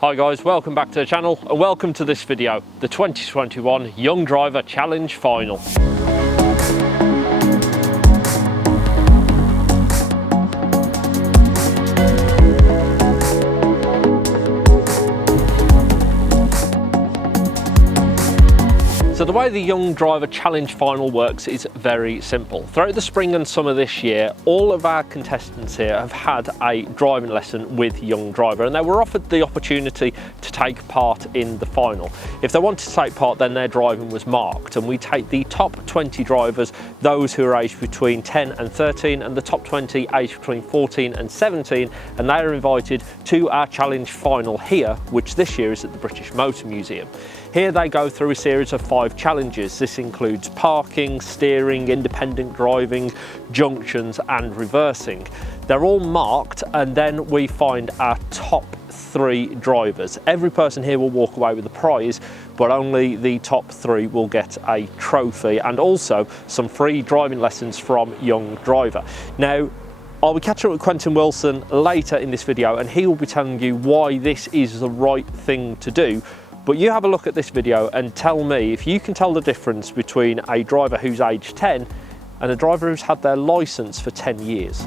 Hi guys, welcome back to the channel and welcome to this video, the 2021 Young Driver Challenge Final. So the way the Young Driver Challenge Final works is very simple. Throughout the spring and summer this year, all of our contestants here have had a driving lesson with Young Driver and they were offered the opportunity to take part in the final. If they wanted to take part, then their driving was marked, and we take the top 20 drivers, those who are aged between 10 and 13, and the top 20 aged between 14 and 17, and they are invited to our challenge final here, which this year is at the British Motor Museum. Here they go through a series of 5 challenges. This includes parking, steering, independent driving, junctions and reversing. They're all marked, and then we find our top 3 drivers. Every person here will walk away with a prize, but only the top 3 will get a trophy and also some free driving lessons from Young Driver. Now, I'll be catching up with Quentin Willson later in this video, and he will be telling you why this is the right thing to do. But you have a look at this video and tell me if you can tell the difference between a driver who's aged 10 and a driver who's had their licence for 10 years.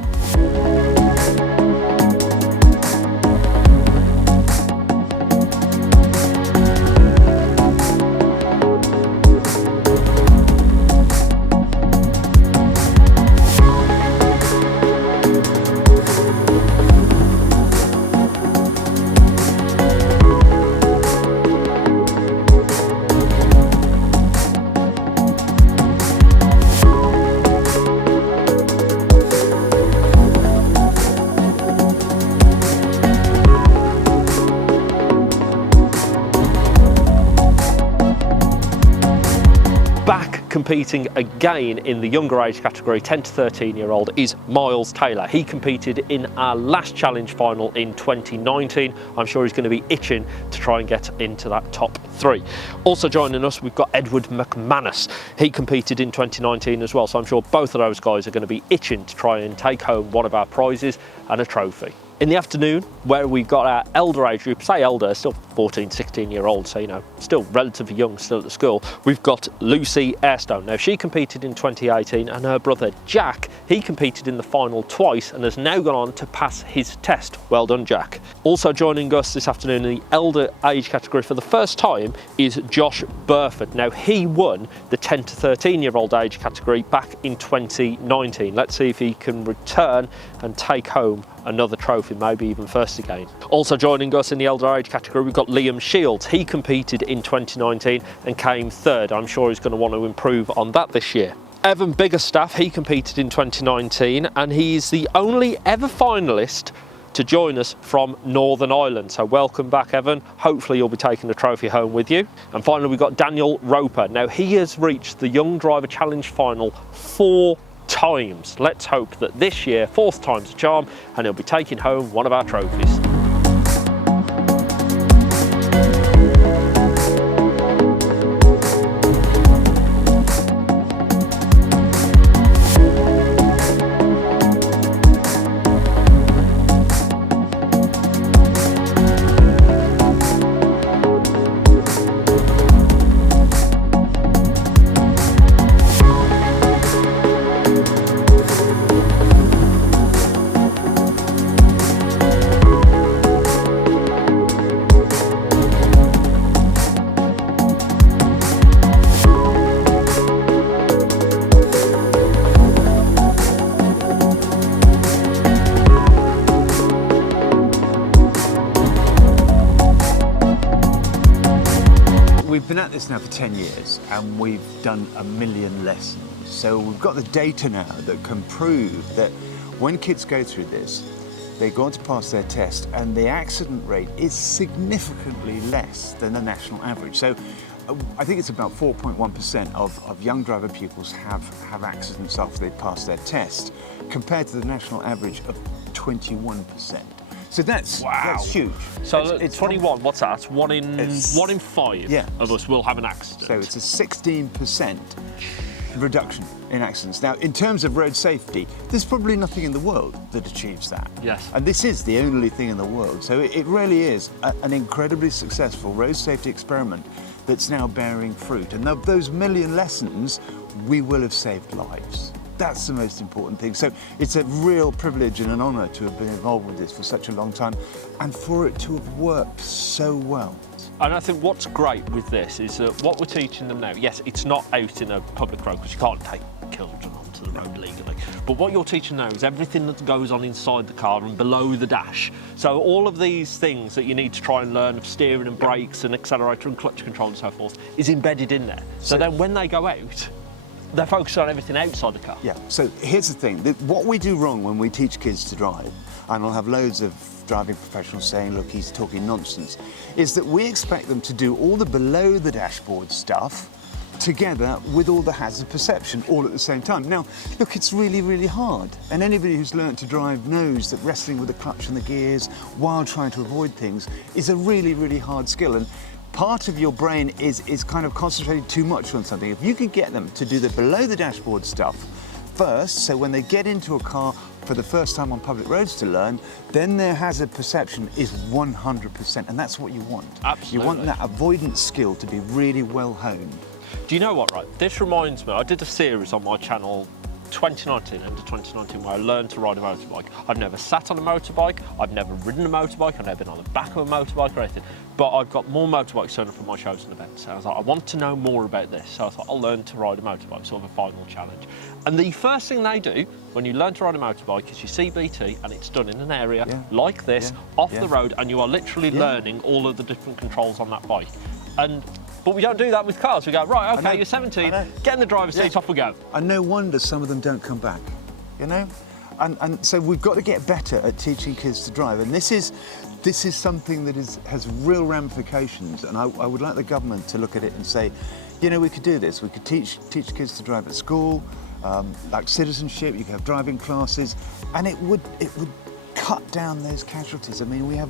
Back competing again in the younger age category, 10 to 13 year old, is Miles Taylor. He competed in our last challenge final in 2019. I'm sure he's going to be itching to try and get into that top 3. Also joining us, we've got Edward McManus. He competed in 2019 as well, so I'm sure both of those guys are going to be itching to try and take home one of our prizes and a trophy. In the afternoon, where we've got our elder age group, say elder, still 14, 16 year old, so you know, still relatively young, still at the school, we've got Lucy Airstone. Now, she competed in 2018, and her brother Jack, he competed in the final twice and has now gone on to pass his test. Well done, Jack. Also joining us this afternoon in the elder age category for the first time is Josh Burford. Now, he won the 10 to 13 year old age category back in 2019. Let's see if he can return and take home another trophy, maybe even first again. Also joining us in the elder age category, we've got Liam Shields. He competed in 2019 and came 3rd. I'm sure he's going to want to improve on that this year. Evan Biggerstaff, he competed in 2019 and he's the only ever finalist to join us from Northern Ireland. So welcome back, Evan. Hopefully you'll be taking the trophy home with you. And finally, we've got Daniel Roper. Now, he has reached the Young Driver Challenge Final 4 times. Let's hope that this year, 4th time's a charm, and he'll be taking home one of our trophies. We've been at this now for 10 years and we've done 1 million lessons. So we've got the data now that can prove that when kids go through this, they go on to pass their test and the accident rate is significantly less than the national average. So I think it's about 4.1% of young driver pupils have accidents after they pass their test, compared to the national average of 21%. So that's huge. So it's 21. What's that? One in 5 yeah. of us will have an accident. So it's a 16% reduction in accidents. Now, in terms of road safety, there's probably nothing in the world that achieves that. Yes. And this is the only thing in the world. So it really is an incredibly successful road safety experiment that's now bearing fruit. And of those million lessons, we will have saved lives. That's the most important thing. So it's a real privilege and an honour to have been involved with this for such a long time and for it to have worked so well. And I think what's great with this is that what we're teaching them now, yes, it's not out in a public road because you can't take children onto the road legally, but what you're teaching now is everything that goes on inside the car and below the dash. So all of these things that you need to try and learn of steering and brakes and accelerator and clutch control and so forth is embedded in there. So then when they go out, they're focused on everything outside the car. Yeah, so here's the thing. What we do wrong when we teach kids to drive, and I'll have loads of driving professionals saying, look, he's talking nonsense, is that we expect them to do all the below the dashboard stuff together with all the hazard perception all at the same time. Now, look, it's really, really hard. And anybody who's learnt to drive knows that wrestling with the clutch and the gears while trying to avoid things is a really, really hard skill. And part of your brain is kind of concentrated too much on something. If you can get them to do the below the dashboard stuff first, so when they get into a car for the first time on public roads to learn, then their hazard perception is 100%, and that's what you want. Absolutely. You want that avoidance skill to be really well honed. Do you know what, right? This reminds me, I did a series on my channel 2019, end of 2019, where I learned to ride a motorbike. I've never sat on a motorbike, I've never ridden a motorbike, I've never been on the back of a motorbike or anything, but I've got more motorbikes turning up at my shows and events. So I was like, I want to know more about this. So I thought, I'll learn to ride a motorbike, sort of a final challenge. And the first thing they do when you learn to ride a motorbike is you CBT, and it's done in an area like this, off the road, and you are literally learning all of the different controls on that bike. But we don't do that with cars. We go, right, okay, you're 17, get in the driver's seat, off we go. And no wonder some of them don't come back, you know? And so we've got to get better at teaching kids to drive. And this is something that has real ramifications. And I would like the government to look at it and say, you know, we could do this. We could teach kids to drive at school, like citizenship, you could have driving classes, and it would cut down those casualties. I mean, we have,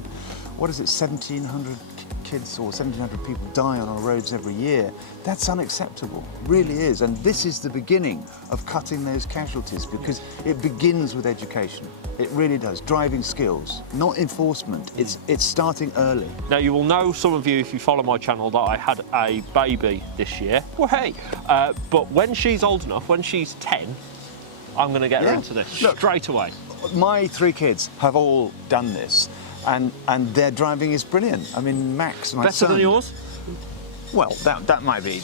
what is it, 1,700 kids or 1,700 people die on our roads every year. That's unacceptable, really is. And this is the beginning of cutting those casualties, because it begins with education. It really does. Driving skills, not enforcement. It's starting early. Now, you will know, some of you, if you follow my channel, that I had a baby this year. Well, hey, but when she's old enough, when she's 10, I'm going to get her into this. Look, straight away. My 3 kids have all done this. And their driving is brilliant. I mean, Max, my son... Better than yours? Well, that might be.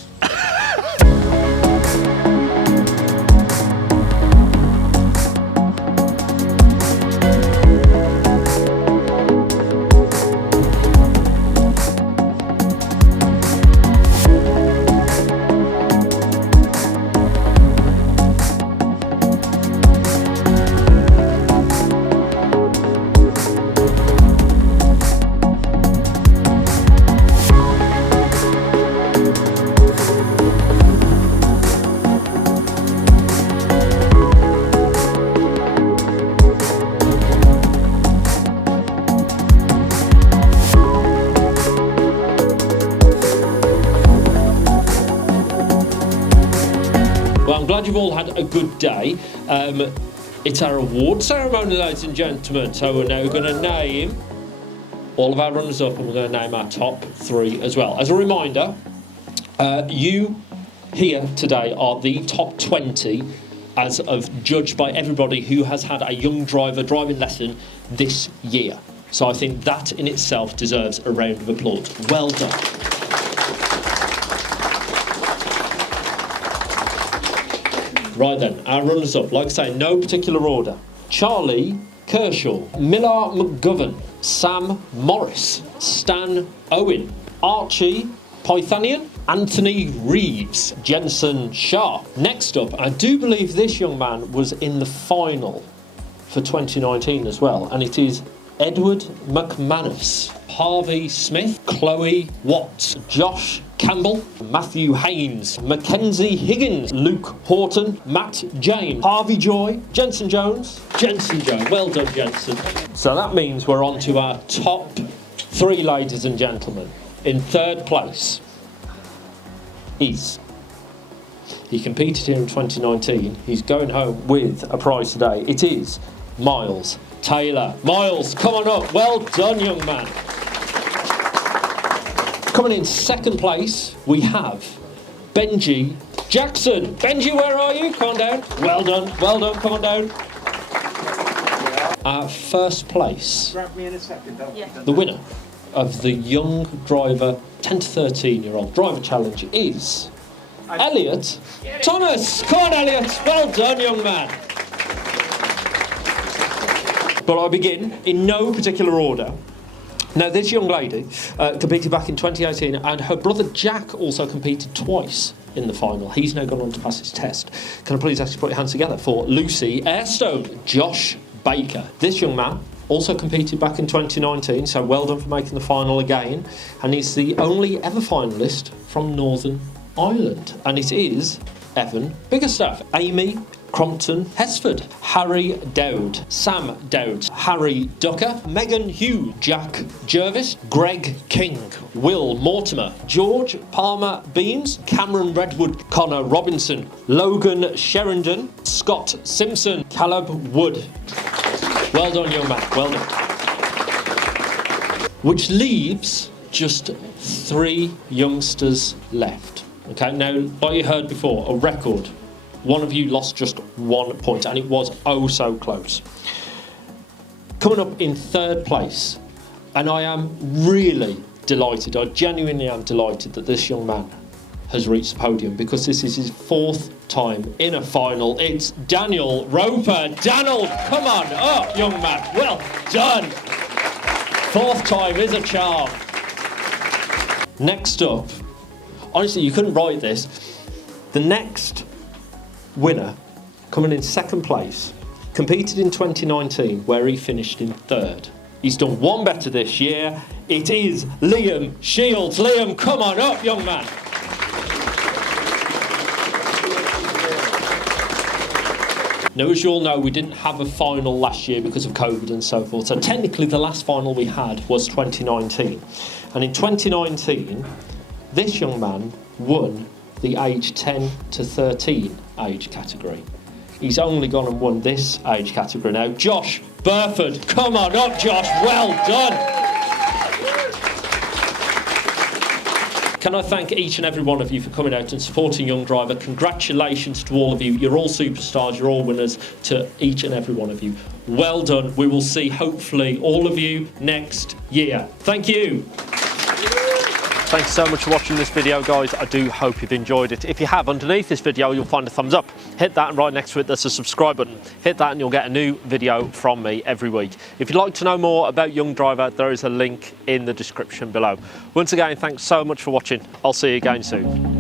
Well, I'm glad you've all had a good day. It's our award ceremony, ladies and gentlemen. So we're now going to name all of our runners-up, and we're going to name our top 3 as well. As a reminder, you here today are the top 20 as of judged by everybody who has had a young driver driving lesson this year. So I think that in itself deserves a round of applause. Well done. Right then, our runners-up, like I say, no particular order. Charlie Kershaw, Millar McGovern, Sam Morris, Stan Owen, Archie Pythonian, Anthony Reeves, Jensen Sharp. Next up, I do believe this young man was in the final for 2019 as well, and it is Edward McManus, Harvey Smith, Chloe Watts, Josh Campbell, Matthew Haynes, Mackenzie Higgins, Luke Horton, Matt James, Harvey Joy, Jensen Jones, well done Jensen. So that means we're on to our top 3, ladies and gentlemen. In 3rd place is He competed here in 2019. He's going home with a prize today. It is Miles Taylor. Miles, come on up. Well done, young man. Coming in second place, we have Benji Jackson. Benji, where are you? Come on down. Well done, come on down. First place, Grab me in a second, the winner of the young driver 10 to 13 year old driver challenge is Elliot Thomas. Come on, Elliot. Well done, young man. But I begin in no particular order. Now, this young lady competed back in 2018, and her brother Jack also competed twice in the final. He's now gone on to pass his test. Can I please ask you to put your hands together for Lucy Airstone, Josh Baker. This young man also competed back in 2019, so well done for making the final again, and he's the only ever finalist from Northern Ireland, and it is Evan Biggerstaff. Amy Crompton Hesford, Harry Dowd, Sam Dowd, Harry Ducker, Megan Hugh, Jack Jervis, Greg King, Will Mortimer, George Palmer Beams, Cameron Redwood, Connor Robinson, Logan Sheridan, Scott Simpson, Caleb Wood. Well done, young man, well done. Which leaves just 3 youngsters left. Okay, now, like you heard before, a record. One of you lost just 1 point, and it was oh so close. Coming up in third place, and I am really delighted, I genuinely am delighted that this young man has reached the podium, because this is his 4th time in a final. It's Daniel Roper. Daniel, come on up, young man. Well done. 4th time is a charm. Next up, honestly, you couldn't write this. The next winner, coming in second place, competed in 2019 where he finished in 3rd. He's done 1 better this year. It is Liam Shields. Liam, come on up, young man. Now, as you all know, we didn't have a final last year because of COVID and so forth, so technically the last final we had was 2019. And in 2019, this young man won the age 10 to 13 age category. He's only gone and won this age category now. Josh Burford, come on up, Josh, well done. Can I thank each and every one of you for coming out and supporting Young Driver. Congratulations to all of you. You're all superstars, you're all winners, to each and every one of you. Well done. We will see, hopefully, all of you next year. Thank you. Thanks so much for watching this video, guys. I do hope you've enjoyed it. If you have, underneath this video you'll find a thumbs up. Hit that, and right next to it there's a subscribe button. Hit that and you'll get a new video from me every week. If you'd like to know more about Young Driver, there is a link in the description below. Once again, thanks so much for watching. I'll see you again soon.